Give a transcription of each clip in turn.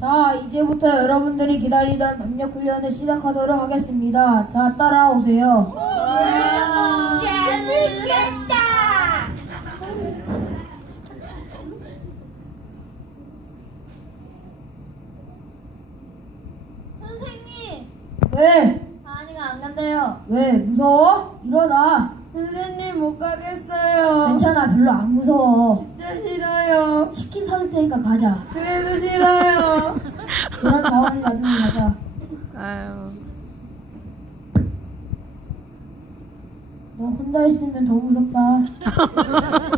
자, 이제부터 여러분들이 기다리던 압력 훈련을 시작하도록 하겠습니다. 자, 따라오세요. 재밌겠다. 선생님, 왜? 다은이가 안 간대요. 왜? 무서워? 일어나. 선생님 못 가겠어요. 괜찮아, 별로 안 무서워. 진짜 싫어요. 치킨 사줄 테니까 가자. 그래도 싫어요. 그럼 다원이 나중에 가자. 아유. 너 혼자 있으면 더 무섭다.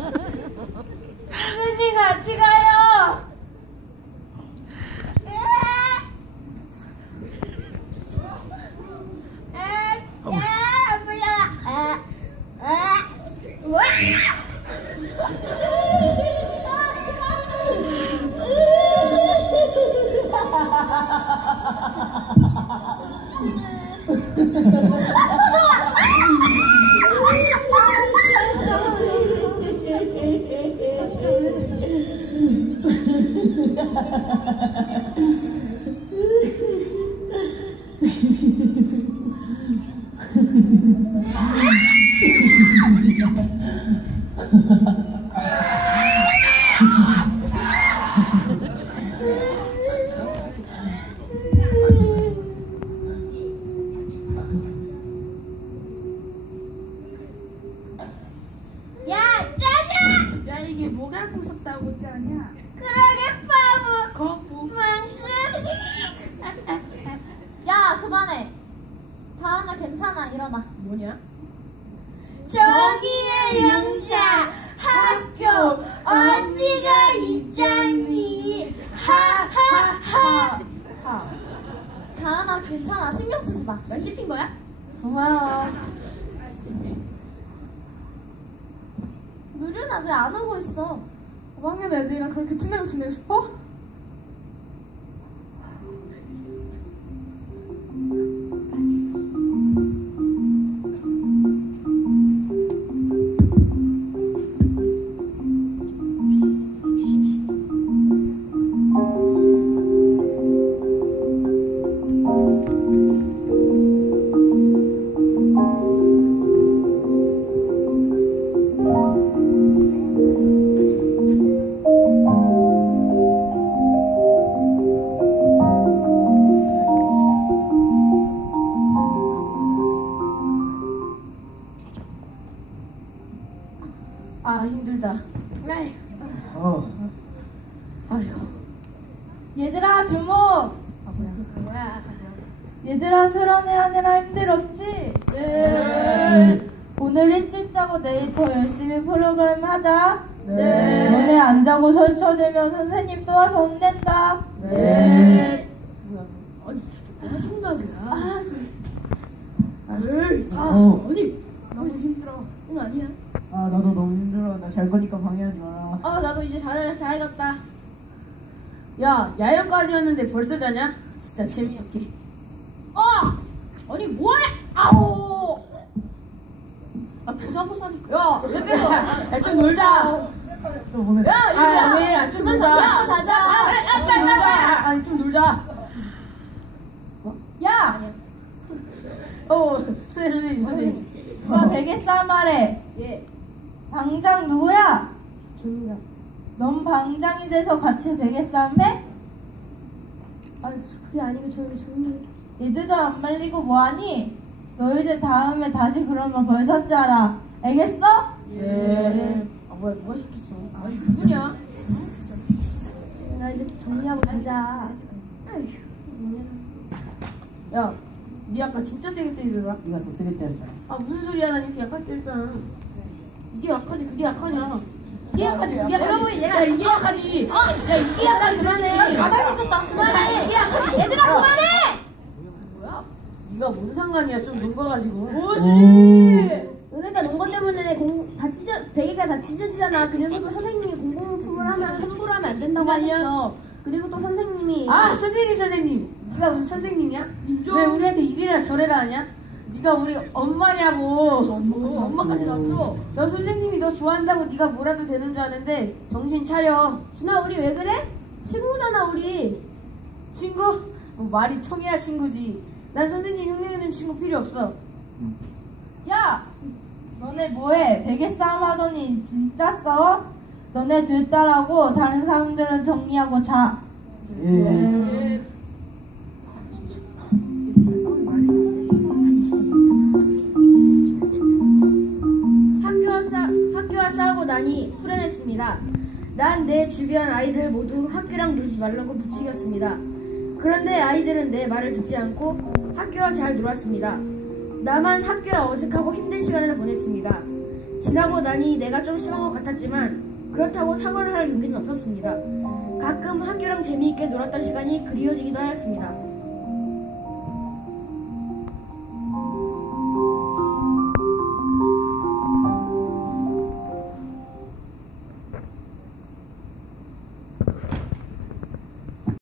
야, 짜자! 야 이게 뭐가 무섭다고 짜냐? 그러게 바보. 거부. 야, 그만해. 다은아 괜찮아. 일어나. 뭐냐? 정의의 영사 학교 언니가 있잖니 하하하 하. 다은아 괜찮아. 신경 쓰지 마. 몇 씹힌 거야? 고마워. 무륜아 왜안 오고 있어? 5학년 애들이랑 그렇게 친하게 지내고 싶어? 얘들아, 주목! 아 뭐야? 뭐야 얘들아, 수련회 하느라 힘들었지? 네. 오늘 일찍 자고 내일 더 열심히 프로그램 하자. 네. 너네 안 자고 설쳐대면 선생님 또 와서 혼낸다. 네. 뭐야? 아니 뭐가 정답이야 아, 에이 아 어. 아니 너무 힘들어. 응 아니야 아 나도 너무 힘들어 나 잘 거니까 방해하지 마라 아 나도 이제 잘 잘해졌다 야 야영까지 왔는데 벌써 자냐? 진짜 재미없게. 아 아니 뭐해 아오 아 보자보자니까. 야왜 뺏어 야좀 놀자. 또 보내 야 아, 왜? 아, 좀 놀자. 야 자자 아 그래 야좀 빨리 빨리 놀자. 아니 좀 놀자. 야! 어 선생님 선생님. 누가 베개 싸움 하래? 예 방장 누구야? 조용히라. 넌 방장이 돼서 같이 베개 싸움 해? 아 그게 아니고 저기 저기 얘들도 안 말리고 뭐하니? 너희들 다음에 다시 그러면 벌써 짜라. 알겠어? 예. 아 뭐야 누가 시켰어? 아니 누구냐 나 이제 정리하고 자자 야, 니 아까 진짜 세게 때리더라. 네가 더 세게 때렸잖아 아 무슨 소리야? 나 이렇게 약하게 때렸잖아. 이게 약하지, 그게 약하냐? 야 그만해 가만히 있었다. 그만해. 얘들아 그만해 뭐야 네가 뭔 상관이야? 좀. 뭐지 그러니까 농거 때문에 공, 다 찢어 베개가 다 찢어지잖아 그래서 선생님이 공공품을 하면 함부로 하면 안 된다고 아니야. 하셨어 그리고 또 선생님이 아, 선생님, 선생님. 네가 무슨 선생님이야? 왜 우리한테 이래라 저래라 하냐? 네가 우리 엄마냐고. 어, 엄마까지 났어 너 선생님이 너 좋아한다고 네가 뭐라도 되는 줄 아는데 정신 차려. 준아 우리 왜 그래? 친구잖아 우리 친구? 뭐 말이 통해야 친구지. 난 선생님 흉내내는 친구 필요 없어. 야! 너네 뭐해? 베개 싸움 하더니 진짜 싸워? 너네 들따라고 다른 사람들은 정리하고 자. 예. 후련했습니다. 난 내 주변 아이들 모두 학교랑 놀지 말라고 부추겼습니다. 그런데 아이들은 내 말을 듣지 않고 학교와 잘 놀았습니다. 나만 학교와 어색하고 힘든 시간을 보냈습니다. 지나고 나니 내가 좀 심한 것 같았지만 그렇다고 사과를 할 용기는 없었습니다. 가끔 학교랑 재미있게 놀았던 시간이 그리워지기도 하였습니다.